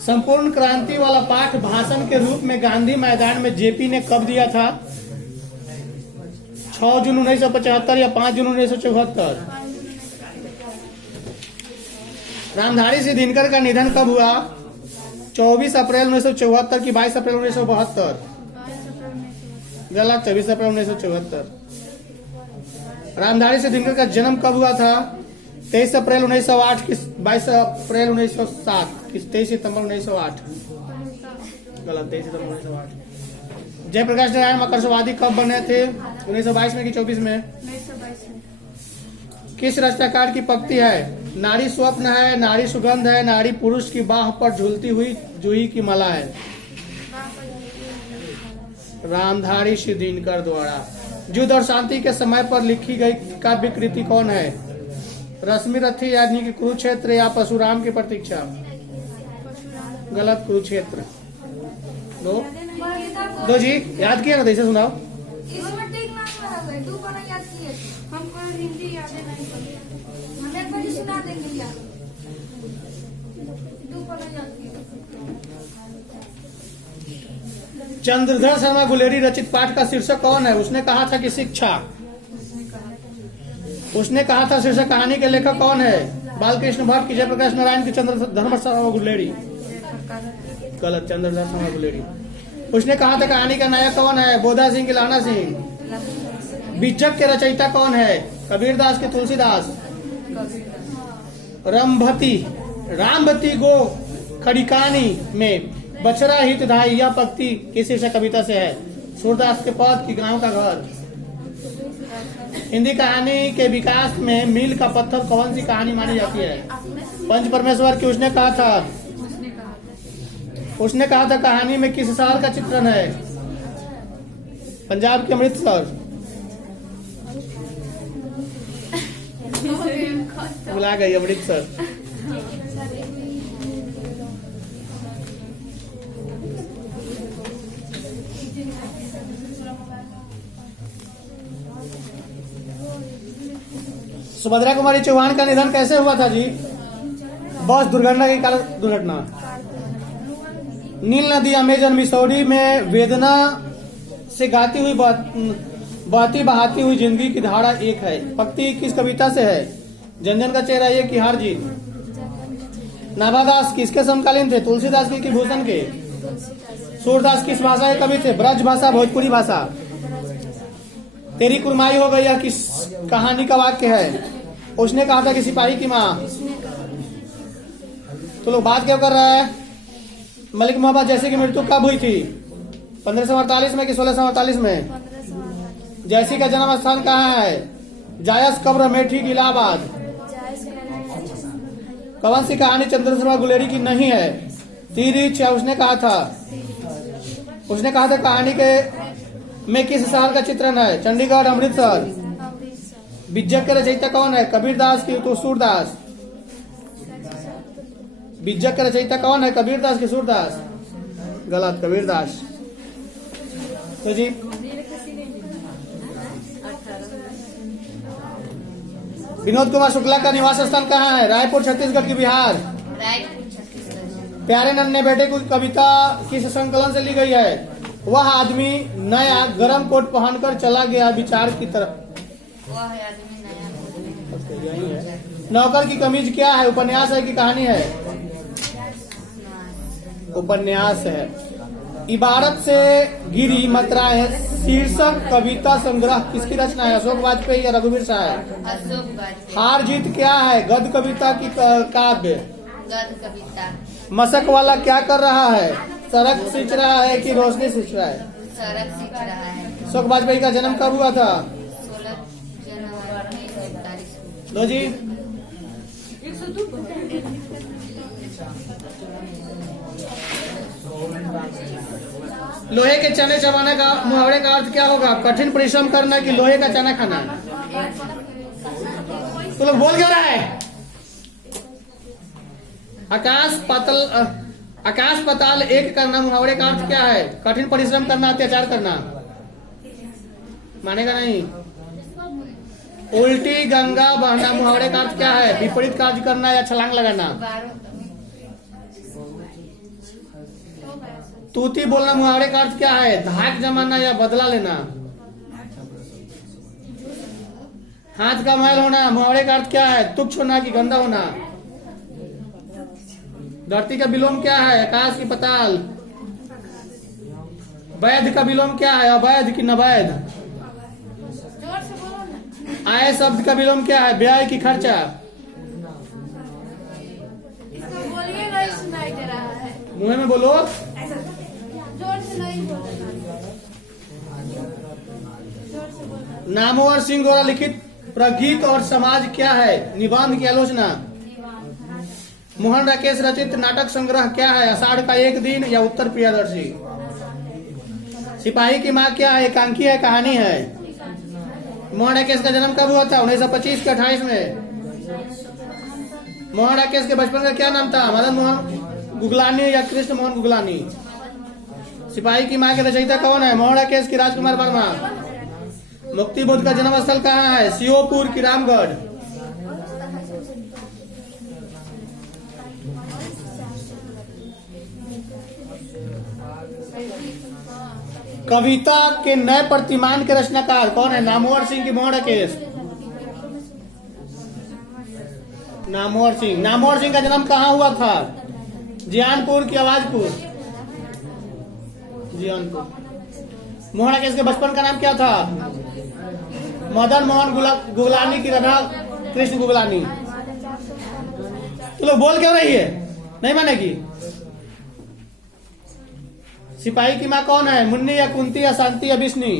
संपूर्ण क्रांति वाला पाठ भाषण के रूप में गांधी मैदान में जेपी ने कब दिया था? 6 जून 1975 या 5 जून 1974? रामधारी सिंह दिनकर का निधन कब हुआ? 24 अप्रैल 1974 की 22 अप्रैल 1972? गलत, 24 अप्रैल 1974। रामधारी सिंह दिनकर का जन्म कब हुआ था? 23 अप्रैल 1908 की 22 अप्रैल 1907 की 23 सितंबर 1908? गलत, 23 सितंबर 1908। जयप्रकाश नारायण मकरसवादी कब बने थे? 1922 में कि 24 में? किस रचनाकार की पंक्ति है? नारी स्वप्न है, नारी सुगंध है, नारी पुरुष की बाह पर झूलती हुई जूही की माला है? रामधारी सिंह दिनकर द्वारा। युद्ध और शांति के समय पर लिखी गई काव्य कृति कौन है? रश्मि रथी यानी कि कुरुक्षेत्र या परशुराम की प्रतीक्षा? गलत, कुरुक्षेत्र। दो जी याद किया ना, तो इसे सुनाओ। चंद्रधर शर्मा गुलेरी रचित पाठ का शीर्षक कौन है? उसने कहा था कि शिक्षा। उसने कहा था शीर्षक कहानी के लेखक कौन है? बालकृष्ण भट्ट की, जयप्रकाश नारायण की, चंद्रधर शर्मा गुलेरी? गलत, चंद्रधर शर्मा गुलेरी। उसने कहा था कहानी का नायक कौन है? बोधा सिंह की लाना सिंह? बिज्जक के रचयिता कौन है? कबीरदास के तुलसीदास? रामभती गो खड़िकानी में बछरा हित धाई, यह पंक्ति किस शीर्षक कविता से है? सूरदास के पद की गांव का घर? हिंदी कहानी के विकास में मील का पत्थर कौन सी कहानी मानी जाती है? पंच परमेश्वर की। उसने कहा था कहानी में किस शहर का चित्रण है? पंजाब के अमृतसर? बुला गई, अमृतसर। सुभद्रा कुमारी चौहान का निधन कैसे हुआ था जी? बस दुर्घटना के कारण दुर्घटना। नील नदी अमेजन मिसौरी में वेदना से गाती हुई बहती बहाती हुई जिंदगी की धारा एक है। पंक्ति किस कविता से है? जनजन का चेहरा एक की हार जीत। नाभादास किसके समकालीन थे? तुलसीदास की कि भूषण के? सूरदास किस भाषा के कवि थे? ब्रज भाषा, भोजपुरी भाषा? तेरी कुरमाई हो गई, यह किस कहानी का वाक्य है? उसने कहा था कि सिपाही की माँ। तो लोग बात क्यों कर रहा है? मलिक मोहम्मद जैसी की मृत्यु कब हुई थी? 1548 में कि 1648 में? जैसी का जन्म स्थान कहाँ है? जायस कब्र मेठी इलाहाबाद? कौन सी कहानी चंद्रधर शर्मा गुलेरी की नहीं है? तीर। उसने कहा था कहानी के में किस शहर का चित्रण है? चंडीगढ़, अमृतसर? बिज्जक के रचयिता कौन है? कबीरदास की तो सूरदास? बिज्जक के रचयिता कौन है? कबीरदास की सूरदास? गलत, कबीरदास। तो जी विनोद कुमार शुक्ला का निवास स्थान कहाँ है? रायपुर, छत्तीसगढ़ की बिहार? प्यारे नन्हे बेटे की कविता किस संकलन से ली गई है? वह आदमी नया गरम कोट पहनकर चला गया विचार की तरफ। नौकर की कमीज क्या है? उपन्यास है कि कहानी है? उपन्यास है। इबारत से गिरी मात्रा है शीर्षक कविता संग्रह किसकी रचना है? अशोक वाजपेयी या रघुवीर साहब? हार जीत क्या है? गद्य कविता की काव्य? गद्य कविता। मशक वाला क्या कर रहा है? सड़क सींच रहा है कि रोशनी सींच रहा है? सड़क सींच रहा है। अशोक वाजपेयी का जन्म कब हुआ था? 16 जनवरी 1941। लो जी लोहे के चने चबाने का मुहावरे का अर्थ क्या होगा? कठिन परिश्रम करना कि लोहे का चना खाना? तो लोग बोल क्यों रहा है? आकाश पाताल एक करना मुहावरे का अर्थ क्या है? कठिन परिश्रम करना, अत्याचार करना? मानेगा नहीं। उल्टी गंगा बहना मुहावरे का अर्थ क्या है? विपरीत कार्य करना या छलांग लगाना? तूती बोलना मुहावरे का अर्थ क्या है? धाक जमाना या बदला लेना। हाथ का मैल होना मुहावरे का अर्थ क्या है? तुच्छ होना कि गंदा होना। धरती का विलोम क्या है? आकाश की पताल। वैध का विलोम क्या है? अवैध की नवैध। आय शब्द का विलोम क्या है? व्यय की खर्चा। मुंह में बोलो। नामों और सिंह द्वारा लिखित प्रगीत और समाज क्या है? निबंध की आलोचना। मोहन राकेश रचित नाटक संग्रह क्या है? आषाढ़ का एक दिन या उत्तर प्रियदर्शी। सिपाही की माँ क्या है? एकांकी है, कहानी है। मोहन राकेश का जन्म कब हुआ था? 1925 के 28 में। मोहन राकेश के बचपन का क्या नाम था? मदन मोहन गुगलानी या कृष्ण मोहन गुगलानी। सिपाही की माँ के रचयिता कौन है? मोहन राकेश की राजकुमार वर्मा। मुक्ति बोध का जन्म स्थल कहाँ है? सीओपुर की रामगढ़। कविता के नए प्रतिमान के रचनाकार कौन है? नामवर सिंह की मोहन राकेश। नामवर सिंह। नामवर सिंह का जन्म कहाँ हुआ था? जियानपुर की आवाजपुर। जियानपुर। मोहन राकेश के बचपन का नाम क्या था? मदन मोहन गुगलानी की राधा कृष्ण गुगलानी। तो लोग बोल क्यों रही है? नहीं मानेगी। सिपाही की माँ कौन है? मुन्नी या कुंती या शांति या बिस्नी।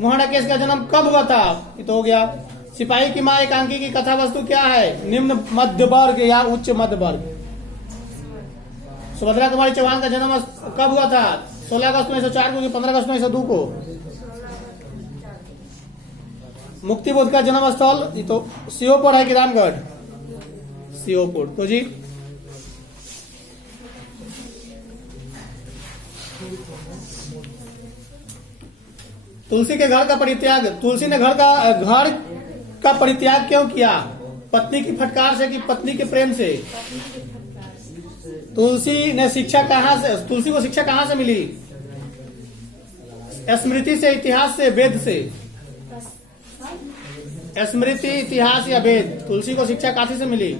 मोहन राकेश का जन्म कब हुआ था? ये तो हो गया। सिपाही की माँ एकांकी की कथा वस्तु क्या है? निम्न मध्य वर्ग या उच्च मध्य वर्ग। सुभद्रा कुमारी चौहान का जन्म कब हुआ था? 16 अगस्त 1904 को, 15 अगस्त 1902 को। मुक्ति बोध का जन्म स्थल तो सीओपुर है कि रामगढ़? सीओपुर। तो जी तुलसी के घर का परित्याग। तुलसी ने घर का परित्याग क्यों किया? पत्नी की फटकार से कि पत्नी के प्रेम से? तुलसी को शिक्षा कहाँ से मिली? स्मृति से, इतिहास से, वेद से? स्मृति, इतिहास या वेद? तुलसी को शिक्षा काशी से मिली?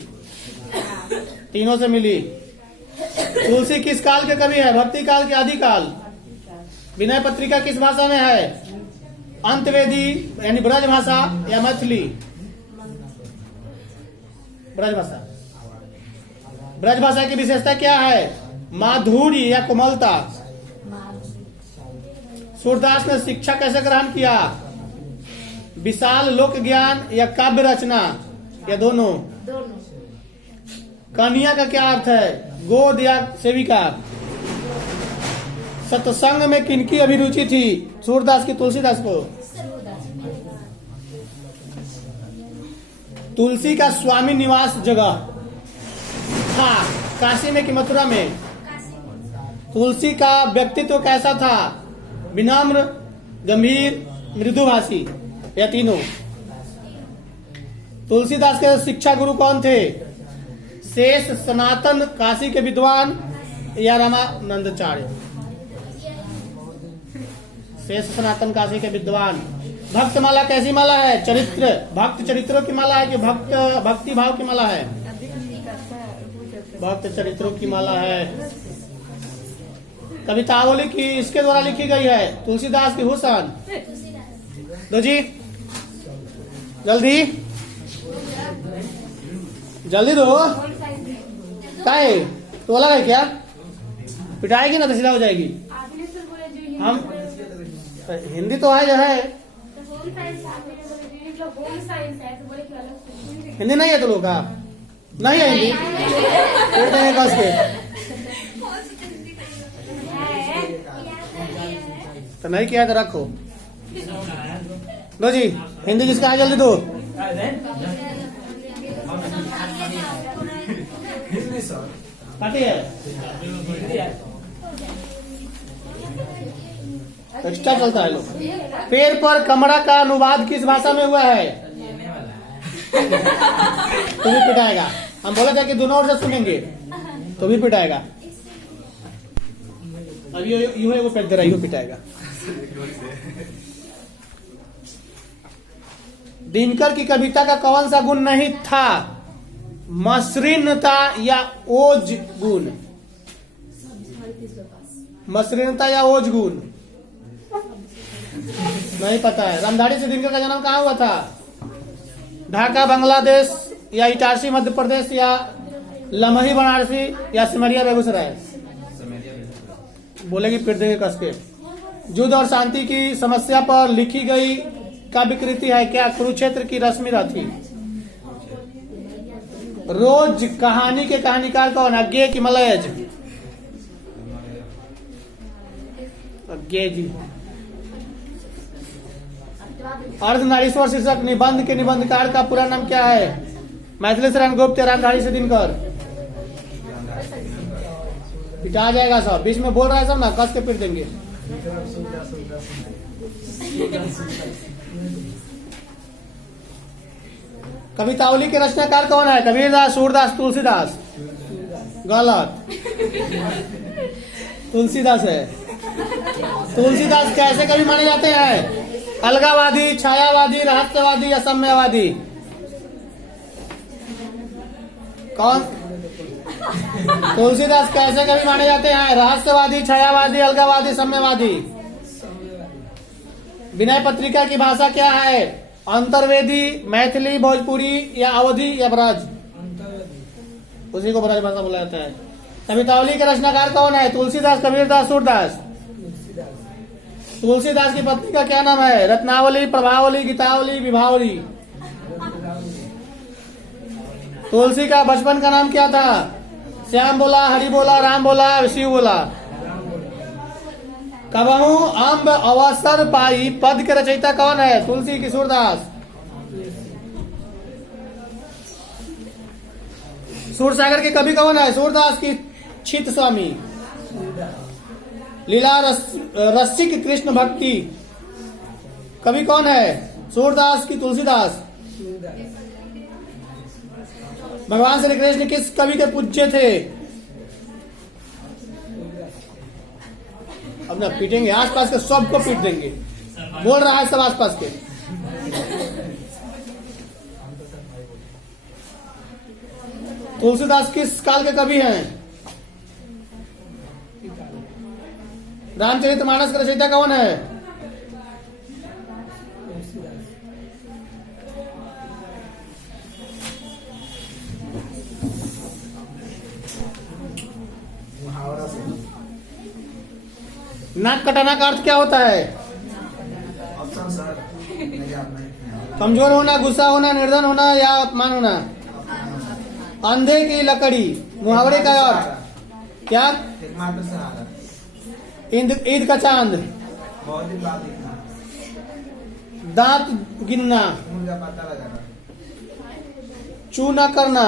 तीनों से मिली। तुलसी किस काल के कवि है? भक्ति काल के आदिकाल? विनय पत्रिका किस भाषा में है? अंतवेदी यानी ब्रज भाषा या मैथिली? ब्रज भाषा। ब्रज भाषा की विशेषता क्या है? माधुर्य या कोमलता? सूरदास ने शिक्षा कैसे ग्रहण किया? विशाल लोक ज्ञान या काव्य रचना या दोनों? कन्या का क्या अर्थ है? गोद या सेविका? सत्संग में किनकी अभिरुचि थी? सूरदास की तुलसीदास को? तुलसी का स्वामी निवास जगह था काशी में कि मथुरा में? तुलसी का व्यक्तित्व कैसा था? विनम्र, गंभीर, मृदुभाषी या तीनों? तुलसीदास के शिक्षा गुरु कौन थे? शेष सनातन काशी के विद्वान या रामानंदाचार्य? शेष सनातन काशी के विद्वान। भक्त माला कैसी माला है? चरित्र, भक्त चरित्रों की माला है कि भक्ति भाव की माला है? भक्त चरित्रों की माला है। कवितावली की इसके द्वारा लिखी गई है? तुलसीदास की हुसन। दो जी जल्दी जल्दी दो। क्या है? तो अलग है क्या? पिटाएगी ना तो सीधा हो जाएगी। हम हिंदी तो है जो है, हिंदी नहीं है तो लोग का नहीं है हिंदी। कस के तो नहीं किया तो रखो। लो जी हिंदी किसका है? जल्दी दो। एक्स्ट्रा चलता है लोग। पेड़ पर कमरा का अनुवाद किस भाषा में हुआ है? तो भी पिटाएगा। हम बोले थे कि दोनों ओर से सुनेंगे तो भी पिटाएगा। अब यूं एगो पेट दे रहा, यूं पिटाएगा। दिनकर की कविता का कौन सा गुण नहीं था? मसृणता या ओज गुण? मसृणता या ओज गुण नहीं पता है। रामधारी से दिनकर का जन्म कहाँ हुआ था? ढाका बांग्लादेश या इटारसी मध्य प्रदेश या लमही बनारसी या सिमरिया बेगूसराय? बोलेगी पीट देंगे कस के। युद्ध और शांति की समस्या पर लिखी गई काव्य कृति है क्या? कुरुक्षेत्र की रश्मिरथ थी। रोज कहानी के कहानीकार कौन? अज्ञेय की मलयज? अज्ञेय जी। अर्धनारीश्वर शीर्षक निबंध के निबंधकार का पूरा नाम क्या है? मैथिली शरण गुप्त, रामधारी से दिनकर? पिटा जाएगा सब, बीच में बोल रहा है सब ना, कस के पिट देंगे। कवितावली के रचनाकार कौन है? कबीरदास, सूरदास, तुलसीदास? गलत, तुलसीदास है। तुलसीदास कैसे कवि माने जाते हैं? अलगावादी, छायावादी, रहस्यवादी या साम्यवादी? कौन? तुलसीदास कैसे कवि माने जाते हैं? रहस्यवादी, छायावादी, अलगावादी, साम्यवादी? विनय पत्रिका की भाषा क्या है? अंतर्वेदी, मैथिली, भोजपुरी या अवधी या ब्रज? उसी को ब्रज भाषा बोला जाता है। कवितावली के रचनाकार कौन है? तुलसीदास, कबीरदास, सूरदास? तुलसीदास की पत्नी का क्या नाम है? रत्नावली, प्रभावली, गीतावली, विभावली? तुलसी का बचपन का नाम क्या था? श्याम बोला, हरि बोला, राम बोला, शिव बोला? कबहू अम्ब अवसर पाई पद के रचयिता कौन है? तुलसी की सूरदास? सूरसागर के कवि कौन है? सूरदास की छित स्वामी? लीला रसिक कृष्ण भक्ति कवि कौन है? सूरदास की तुलसीदास? भगवान श्री कृष्ण किस कवि के पूज्य थे? अब ना पीटेंगे, आसपास के सबको पीट देंगे। बोल रहा है सब आसपास के। तुलसीदास किस काल के कवि हैं? रामचरितमानस का रचयिता कौन है? नाक कटाना का अर्थ क्या होता है? कमजोर होना, गुस्सा होना, निर्धन होना या अपमान होना? अंधे की लकड़ी मुहावरे का अर्थ क्या? ईद का चांद? दांत गिनना? चू न करना?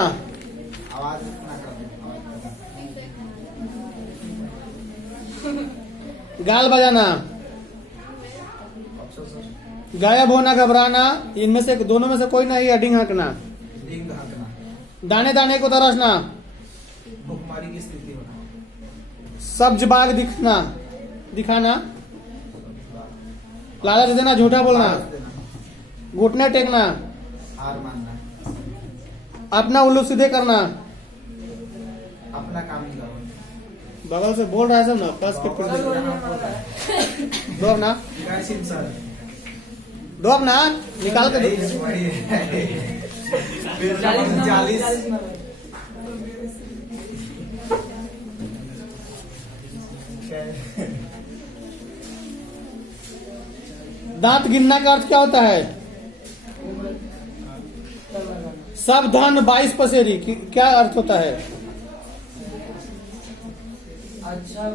गाल बजाना? गायब होना, घबराना? इनमें से दोनों में से कोई नहीं है। डिंग हाँकना? दाने दाने को तरसना? भूखमरी की स्थिति होना? सब्ज बाग दिखाना? लालच देना, झूठा बोलना? घुटने टेकना? हार मानना? अपना उल्लू सीधे करना? अपना काम ही करो। बगल से बोल रहा है सब ना, कस के पिट देंगे। दो अपना, दो अपना निकाल के दो। 40 दांत गिनना का अर्थ क्या होता है? सब धन 22 पसेरी क्या अर्थ होता है? अच्छा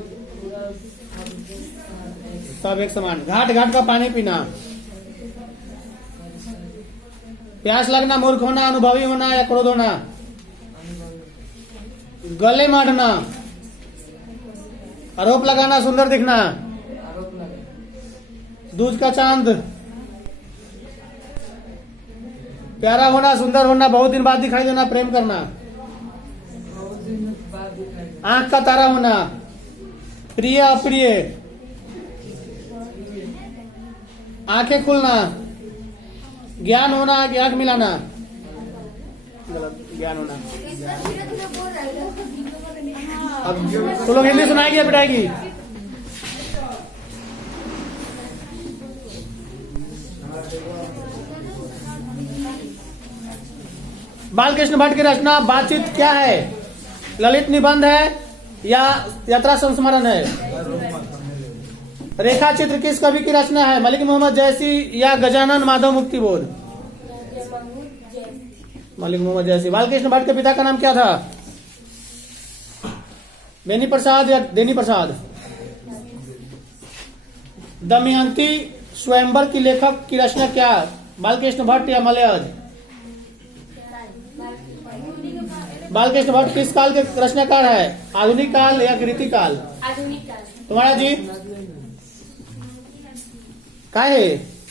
सब एक समान। घाट घाट का पानी पीना? प्यास लगना, मूर्ख होना, अनुभवी होना या क्रोध होना? गले मारना? आरोप लगाना, सुंदर दिखना? आरोप लगा दूध का चांद? प्यारा होना, सुंदर होना, बहुत दिन बाद दिखाई देना, प्रेम करना? बहुत दिन बाद दिखाई आंख का तारा होना? प्रिय अप्रिय, आंखें खुलना, ज्ञान होना कि आंख मिलाना, गलत, ज्ञान होना। अब तो लोग हिंदी सुनाएगी या पिटाएगी? बालकृष्ण भट्ट की रचना बातचीत क्या है? ललित निबंध है या यात्रा संस्मरण है? रेखा चित्र किस कवि की रचना है? मलिक मोहम्मद जैसी या गजानन माधव मुक्ति बोध? मलिक मोहम्मद जैसी। बालकृष्ण भट्ट के पिता का नाम क्या था? बेनी प्रसाद या देनी प्रसाद? दमयंती स्वयंवर की लेखक की रचना क्या? बालकृष्ण भट्ट या मलयज? बालकृष्ण भट्ट किस काल के रचनाकार है? आधुनिक काल या कृति काल? आधुनिक काल। तुम्हारा जी क्या है?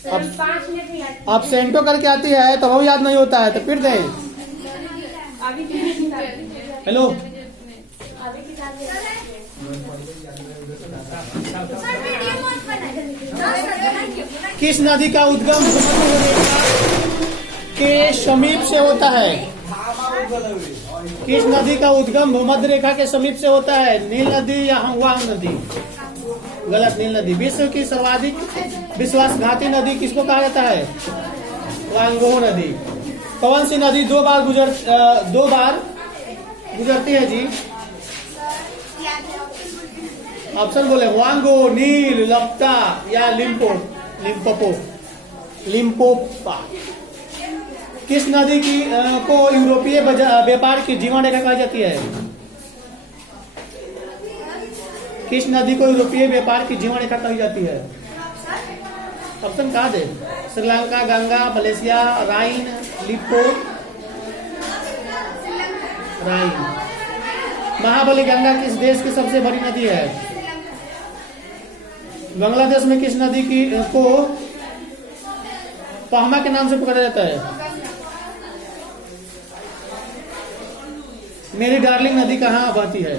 अब 5 मिनट में याद। आप सेंटो करके आती है तो वो याद नहीं होता है तो फिर दें। अभी हेलो, किस नदी का उद्गम भूमध्य रेखा के समीप से होता है? किस नदी का उद्गम भूमध्य रेखा के समीप से होता है? नील नदी या हुआंग नदी? गलत, नील नदी। विश्व की सर्वाधिक विश्वासघाती नदी किसको कहा जाता है? वांगो नदी। कौन सी नदी दो बार गुजरती है जी? ऑप्शन बोले, वांगो, नील, लप्ता या लिम्पोपा। किस नदी की को यूरोपीय व्यापार की जीवन रेखा कही जाती है? किस नदी को यूरोपीय व्यापार की जीवन रेखा कही जाती है? ऑप्शन कहा दे? श्रीलंका, गंगा, मलेशिया, राइन, लिप्पो, राइन। महाबली गंगा किस देश की सबसे बड़ी नदी है? बांग्लादेश में किस नदी को पहमा के नाम से पुकारा जाता है? मेरी डार्लिंग नदी कहाँ बहती है?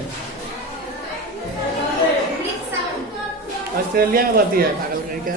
ऑस्ट्रेलिया में बहती है। पागल कहीं क्या?